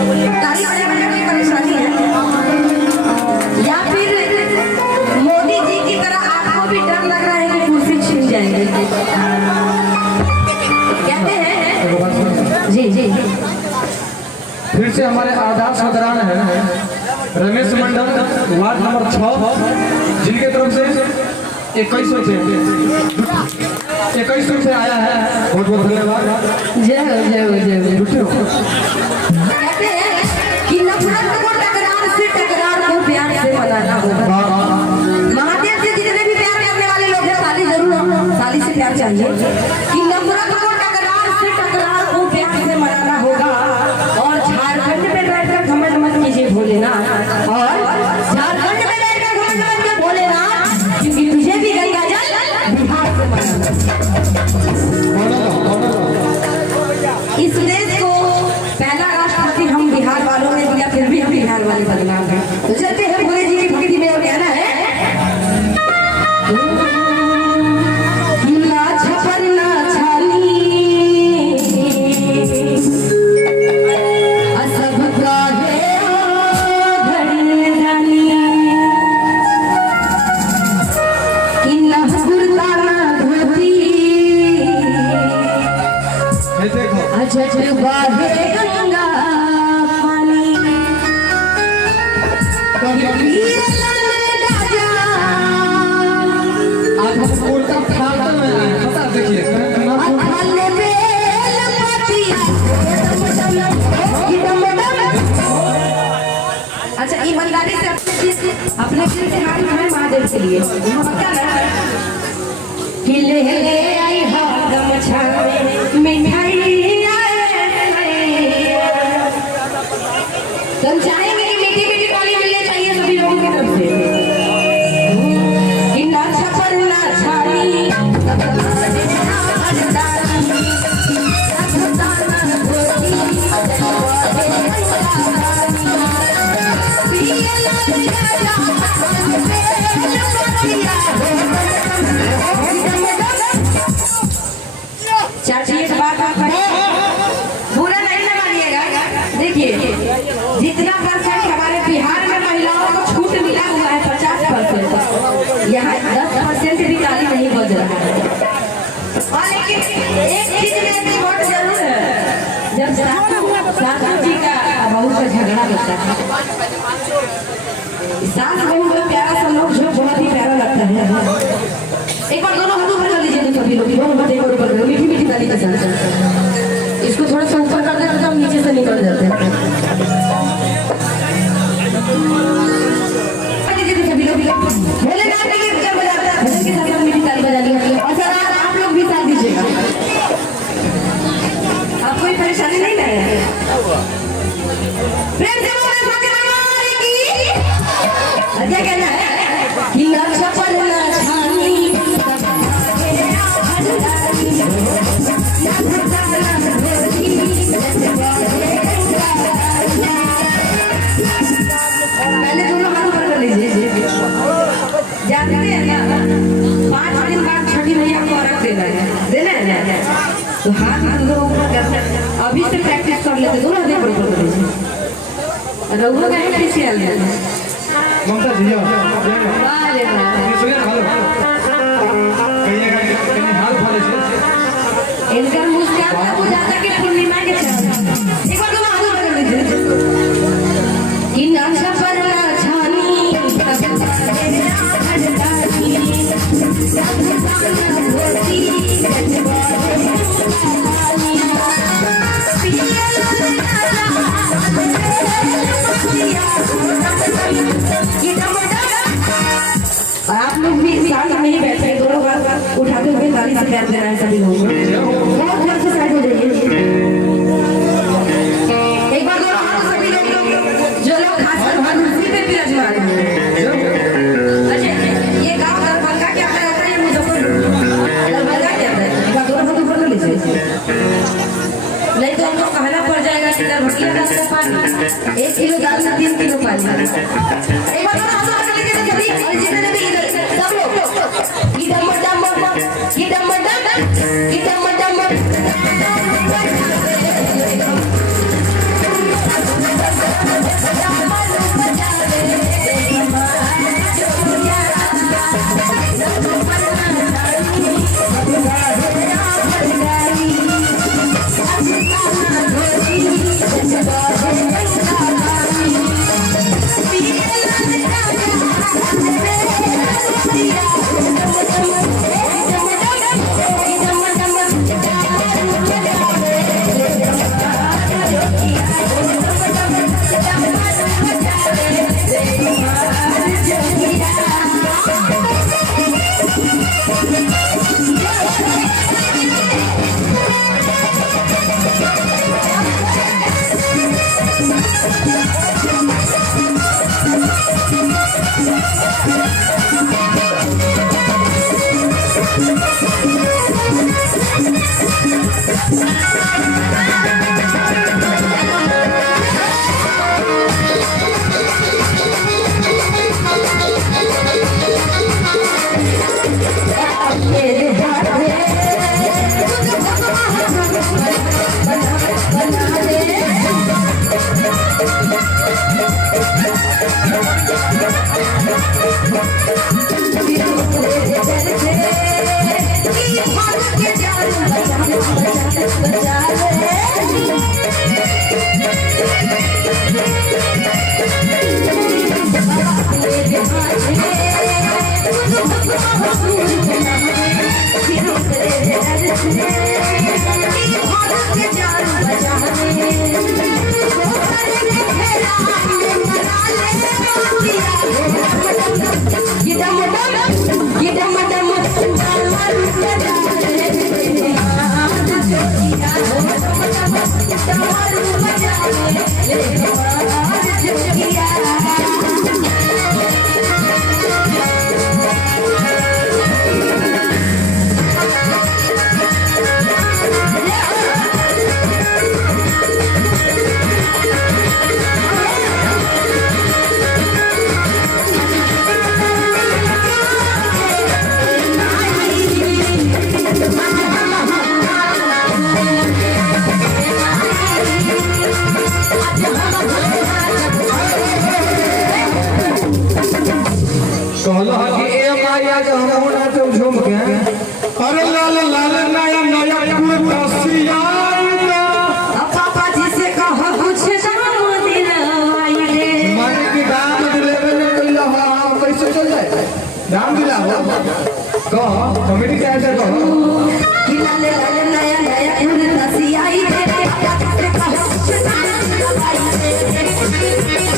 गाड़ी वाले में कोई परेशानी है या फिर मोदी जी की तरह आपको भी डर लग रहा है कि कुर्सी छिन जाएंगे? कहते हैं जी जी। फिर से हमारे आधार सदरान है रमेश मंडल वार्ड नंबर 6 जिनके तरफ से 21 रुपये आया है। बहुत बहुत धन्यवाद। जय हो जय हो जय हो। कहते हैं कि नफरत को टकरार से टकरार को प्यार से मनाना होगा। महादेव से जितने भी प्यार करने वाले लोग हैं ताली जरूर ताली से प्यार चाहिए कि नफरत को टकरार से टकरार को प्यार से मनाना होगा। और झारखंड में बैठकर घमंड मत कीजिए भोलेनाथ, और झारखंड में बैठकर घमंड मत कीजिए भोलेनाथ, क्योंकि तुझे भी गंगा जल बिहार से मनाना। इस देश को पहला राष्ट्रपति हम बिहार वालों ने दिया, फिर भी हम बिहार वाले बदनाम हैं। तो चलते हैं भोले जी की भक्ति में और कहना है ना छपर ना छानी असब का है घड़ी जानी कि ना कुर्ता ना धोती अजब बाहे गंगा पानी कभी आज हम कोलका फाल्टन में आए पता देखिए अच्छा ईमानदारी से अपने दिल से हाथ में महादेव के लिए कि ले आई हो गमछा में मिठाई हम चाहेंगे कि मीठी मीठी ताली मिलनी चाहिए सभी लोगों की तरफ से कि ना छपर ना छानी चाची एक बात आप बुरा नहीं मानिएगा। देखिए जितना परसेंट हमारे बिहार में महिलाओं को छूट मिला हुआ है 50%, यहाँ 10% भी ताली नहीं बज रहा है। और लेकिन एक चीज में रिपोर्ट जरूर है, जब सासू जी का बहू का झगड़ा होता है, सास बहू का प्यारा सा लोग जो बहुत ही प्यारा लगता है। एक बार दोनों हाथों पर कर लीजिए तो सभी लोग दोनों हाथ एक ऊपर मीठी मीठी ताली का साथ इसको थोड़ा सा ऊपर कर देते तो हम नीचे से निकल जाते हैं। भोलेनाथ के जब बजाता है भजन के साथ मीठी ताली बजा दी और सर आप लोग भी साथ दीजिएगा। आपको कोई परेशानी नहीं है? प्रेम से बोले सत्य दरबार की क्या कहना है कि ना छपर ना छानी पहले दोनों हाथ ऊपर कर लीजिए। जानते हैं ना 5 दिन बाद छठी मैया को अर्घ देना है तो हाथ दोनों ऊपर करते अभी से प्रैक्टिस कर लेते दोनों हाथ ऊपर कर लीजिए। रघु का है किसी हाल में ममता जी वाले इनका मुस्कान हो जाता कि पूर्णिमा के चांद। एक बार तो हाथ ऊपर कर लीजिए कि ना छपर ना छानी और आप लोग भी साथ में ही बैठे दोनों हाथ उठाते हुए ताली से प्यार देना है सभी लोगों को। बहुत ध्यान से साइड हो जाइए। एक बार दोनों हाथ सभी लोग जो लोग खासकर उसी पे भी अजमा रहे हैं। अच्छा ये गाँव दरभंगा क्या रहता है? ये मुजफ्फरपुर दरभंगा क्या है? एक बार दोनों हाथ ऊपर कर लीजिए, नहीं तो हमको कहना पड़ जाएगा कि दरभंगा का पानी 1 किलो दाल में 3 किलो पानी। एक बार दोनों हाथ ऊपर कर लीजिए तो सभी जितने भी इधर सब लोग इधर मडम इधर मडम इधर मडम कहलो कि ए माया के हम नाचो झूम के अरे लाल लाल नया नया कुर्ता सियाइला पापा जी से कहो कुछ दाम दिलवाई दे मन के दाम दिलेवे ने कइला हां कैसे चल जाए दाम दिला हो कह कमेटी के ऐसे कहो कि लाल लाल नया नया कुर्ता सियाई दे पापा जी से कहो कुछ दाम दिलवाई दे